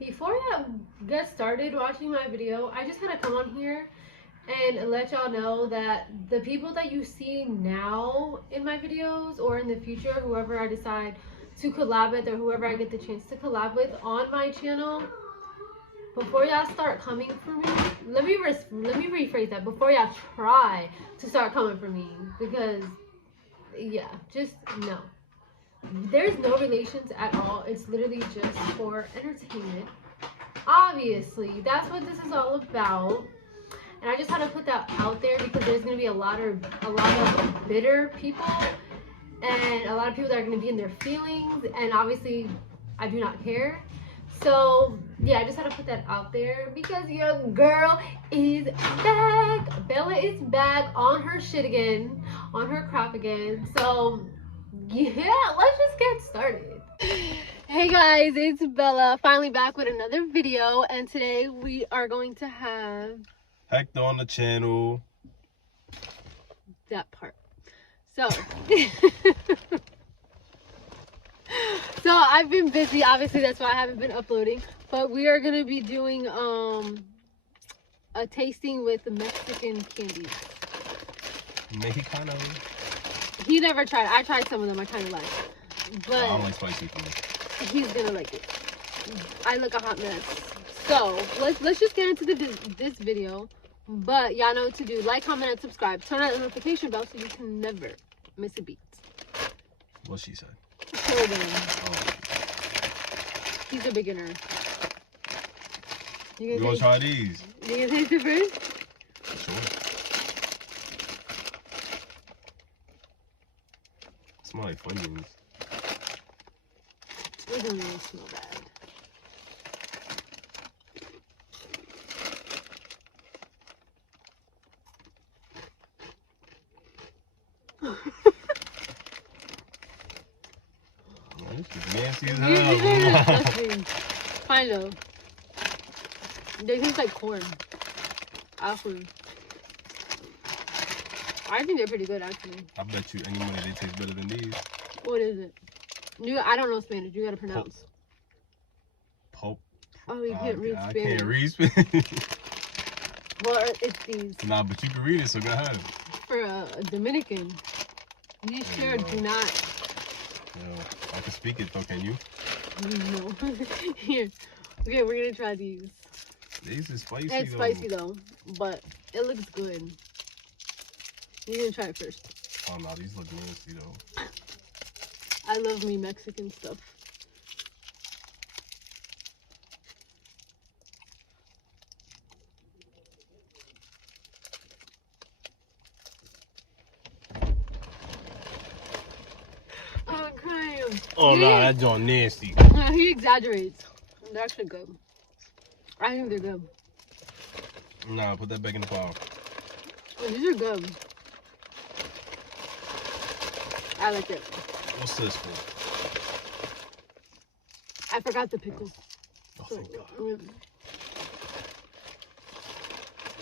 Before I get started watching my video, I just had to come on here and let y'all know that the people that you see now in my videos or in the future, whoever I decide to collab with or whoever I get the chance to collab with on my channel, before y'all start coming for me, let me rephrase that. Before y'all try to start coming for me, because yeah, just no. There's no relations at all. It's literally just for entertainment. Obviously, that's what this is all about. And I just had to put that out there because there's gonna be a lot of bitter people and a lot of people that are gonna be in their feelings, and obviously I do not care. So yeah, I just had to put that out there because your girl is back. Bella is back on her shit again, on her crap again. So yeah, let's just get started. Hey guys, it's Bella, finally back with another video, and today we are going to have Hector on the channel. that part. So so I've been busy, obviously that's why I haven't been uploading, but we are gonna be doing a tasting with Mexican candies. Mexicano. He never tried it. I tried some of them, I kind of like, but I don't like spicy food. he's gonna like it. I look a hot mess. So let's just get into this video. But y'all know what to do. Like, comment, and subscribe. Turn on the notification bell so you can never miss a beat. What she said. Show them. Oh. He's a beginner. You gonna try these? You gonna taste it first? Sure. Smell like Funyuns. It doesn't really smell bad. This is nasty as These are hell. disgusting. Kind of. They taste like corn. Actually. I think they're pretty good, actually. I bet you any money they taste better than these. What is it? I don't know Spanish. You gotta pronounce. Pope. Oh, you can't read I Spanish. can't read Spanish. Well, it's these. Nah, but you can read it, so go ahead. For a Dominican. You sure do not. Yo, I can speak it though, can you? No. Here. Okay, we're gonna try these. These is spicy. It's spicy though, but it looks good. You're gonna try it first. Oh no, these look nasty though. I love me Mexican stuff. Oh, crap. Oh no, that joint nasty. He exaggerates. They're actually good. I think they're good. Nah, put that back in the pile. Oh, these are good. I like it. What's this for? I forgot the pickle. Oh, thank God.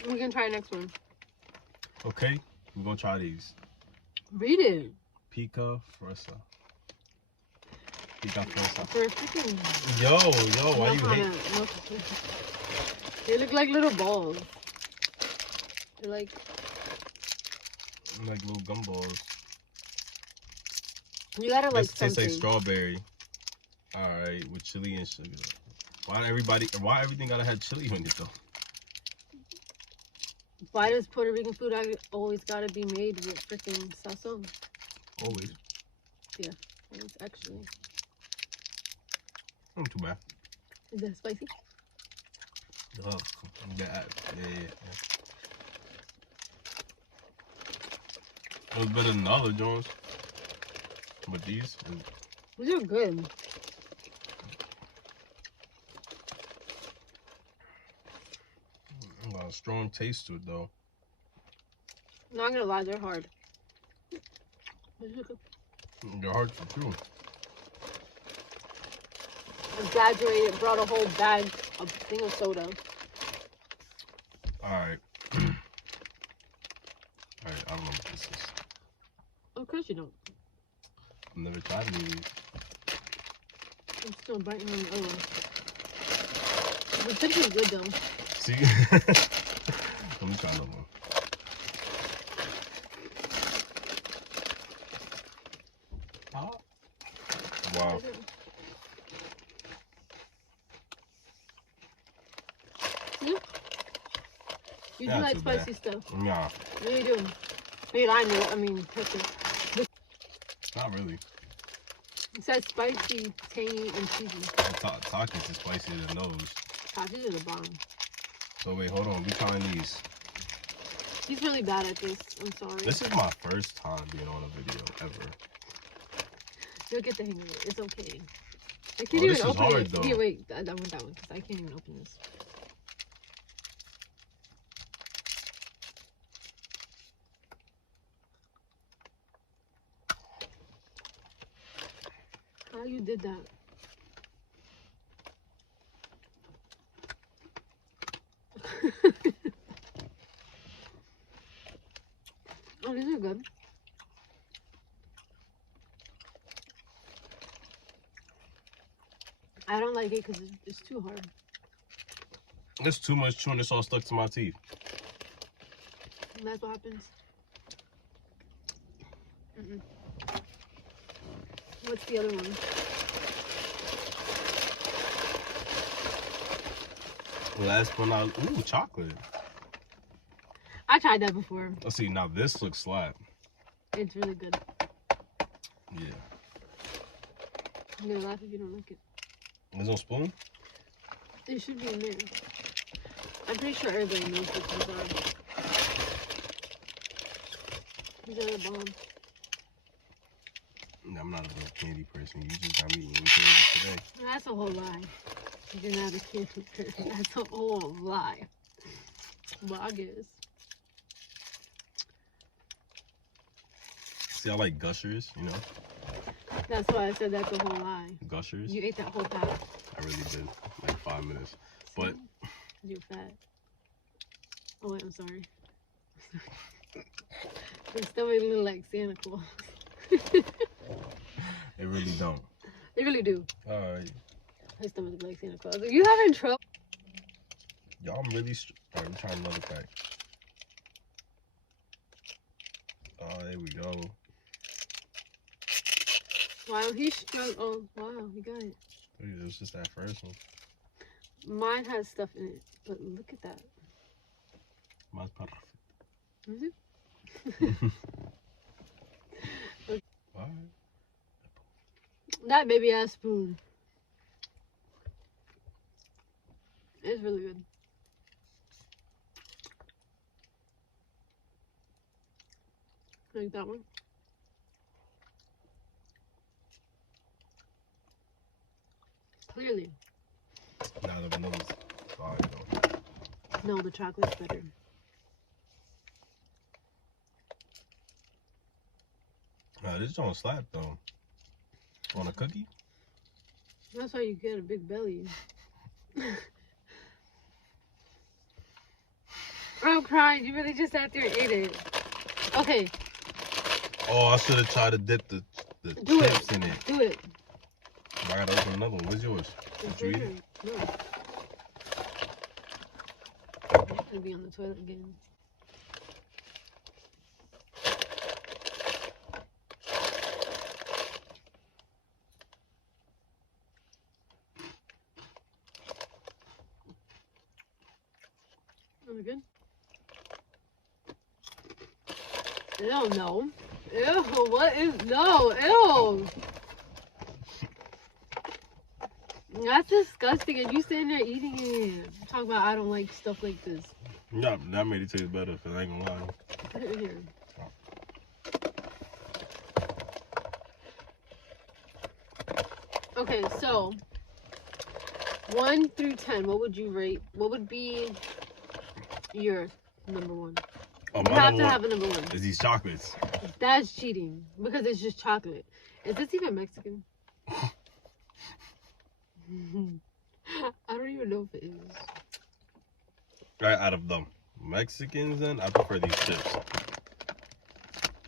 We're gonna try the next one. Okay, we're gonna try these. Read it. Pica fresa. Pica fresa. For a freaking. Yo, why you hate? No. They look like little balls. They're like Like little gumballs. you gotta like This tastes something. like strawberry. Alright, with chili and sugar. Why everything gotta have chili in it though? Why does Puerto Rican food always gotta be made with freaking sazon? Always. It's actually. Not too bad. Is that spicy? Oh, yeah. It was better than the other joints. But these These are good. got a strong taste to it though. Not gonna lie, they're hard. These are good. They're hard to chew. Exaggerated, brought a whole bag, a thing of soda. Alright. Alright, I don't know what this is. Of course you don't. I've never tried any of these. I'm still biting on the other one. chips is good though. See? Let me try another one. Wow. See? You do Not like too spicy bad. stuff. Nah, You really do. Wait, I know. I mean, pepper. not really. It says spicy, tangy, and cheesy. Takis is spicier than those. Takis are the bomb. So wait, hold on. We trying these. He's really bad at this. I'm sorry. This is my first time being on a video ever. You'll get the hang of it. It's okay. I can't Oh, even this is open hard, it. though. Here, wait. I want that one because I can't even open this. How you did that? Oh, these are good. I don't like it because it's too hard. It's too much chewing. It's all stuck to my teeth. And that's what happens. What's the other one? Last but not, ooh, chocolate. I tried that before. Let's see. Now this looks slap. It's really good. Yeah. I'm gonna laugh if you don't like it. There's no spoon. It should be in there. I'm pretty sure everybody knows what these are. These are the bomb. I'm not a big candy person. You just got me eating candy today. That's a whole lie. You're not a candy person. That's a whole lie. Well, I guess. See, I like Gushers, you know? That's why I said that's a whole lie. Gushers. You ate that whole pack. I really did. Like 5 minutes. But You're fat. Oh wait, I'm sorry. Your stomach look like Santa Claus. it really don't. They really do. Alright. His stomach look like Santa Claus. Are you having trouble? Y'all, I'm really... Alright, we're trying another pack. Oh, there we go. Wow, he struck. Oh, wow, he got it. It was just that first one. Mine has stuff in it, but look at that. Mine's perfect. Is it? Alright. That baby ass spoon. It's really good. Like that one. Clearly. Nah, the vanilla's fire though. No, the chocolate's better. Nah, this don't slap though. On a cookie? That's why you get a big belly. I'm crying. You really just sat there and ate it. Okay. Oh, I should have tried to dip the Do chips it. in it. Do it. I gotta open another one. Where's yours? Did you eat it? No. I'm gonna be on the toilet again. Are we good? Ew, no. Ew, what is, no, ew. That's disgusting, and you sitting there eating it. I'm talking about I don't like stuff like this. Yeah, that made it taste better, cause I ain't gonna lie. Put it in here. Okay, so 1 through 10, what would you rate? What would be your number one? Oh, You my have number to one have a number one. is these chocolates. That's cheating because it's just chocolate. Is this even Mexican? I don't even know if it is. Right, out of the Mexicans, then I prefer these chips.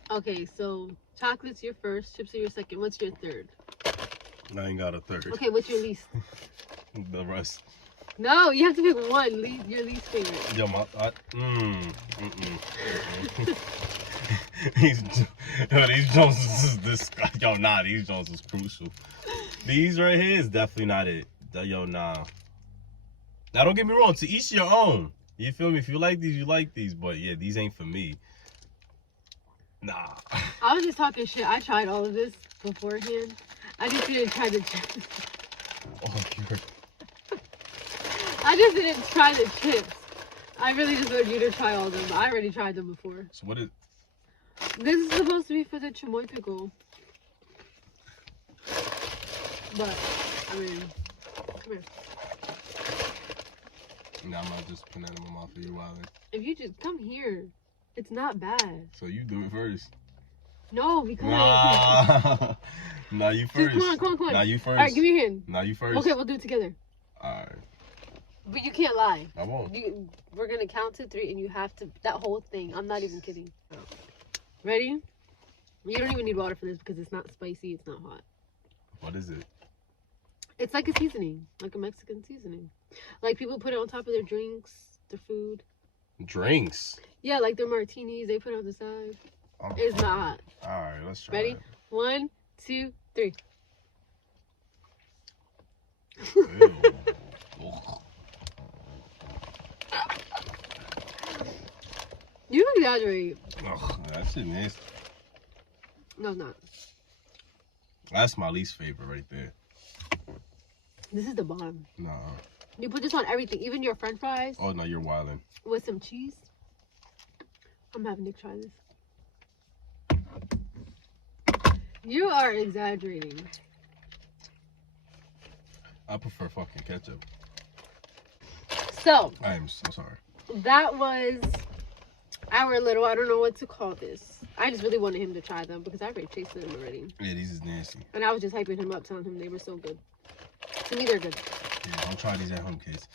Okay, so chocolate's your first, chips are your second. What's your third? I ain't got a third. Okay, what's your least? The rest. No, you have to pick one. Your least favorite. Yo, these Jones is this. Yo, nah, these Jones is crucial. These right here is definitely not it. Yo, nah. Now, don't get me wrong. To each your own. You feel me? If you like these, you like these. But yeah, these ain't for me. Nah. I was just talking shit. I tried all of this beforehand. I just didn't try the chips. Oh, I just didn't try the chips. I really just wanted you to try all of them. I already tried them before. So what is... This is supposed to be for the chamoy pickle. But, I mean, come here. Nah, I'm not just putting that in my mouth for you, Wiley. If you just come here, it's not bad. So you do it first. No, because... Nah. Nah, you first. Dude, come on. Nah, you first. Alright, give me your hand. Nah, you first. Okay, we'll do it together. Alright. But you can't lie. I won't. We're gonna count to 3 and you have to... That whole thing. I'm not even kidding. Ready? You don't even need water for this because it's not spicy. It's not hot. What is it? It's like a seasoning. Like a Mexican seasoning. Like people put it on top of their drinks, their food. Drinks? Yeah, like their martinis. They put it on the side. It's not hot. Alright, let's try Ready? it. 1, 2, 3. Ew. You exaggerate. Ugh, that shit nasty. No, it's not. That's my least favorite right there. This is the bomb. Nah. You put this on everything, even your french fries Oh, no, you're wildin'. with some cheese. I'm having Nick try this. You are exaggerating. I prefer fucking ketchup. So, I am so sorry. that was our little, I don't know what to call this. I just really wanted him to try them because I already tasted them already. Yeah, these is nasty. And I was just hyping him up, telling him they were so good. To me, they're good. Yeah, don't try these at home, kids.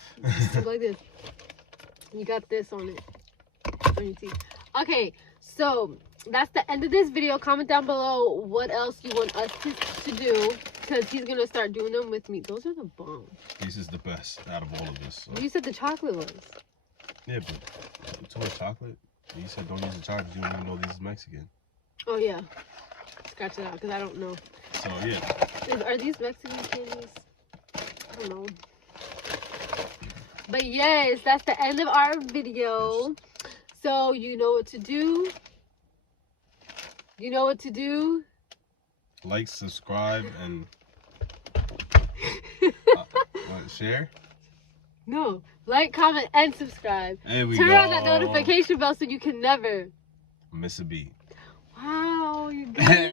Look like this. You got this on it. On your teeth. Okay, so that's the end of this video. Comment down below what else you want us to do. Because he's going to start doing them with me. Those are the bomb. This is the best out of all of this. So. You said the chocolate was. Yeah, but too much chocolate? You said don't use the chocolate. You don't even know this is Mexican. Oh, yeah. Scratch it out because I don't know. So, yeah. Are these Mexican candies? I don't know. But yes, that's the end of our video. So you know what to do. You know what to do. Like, subscribe, and share. No. Like, comment, and subscribe. There we Turn go. on that notification bell so you can never Miss a beat. Wow, you good.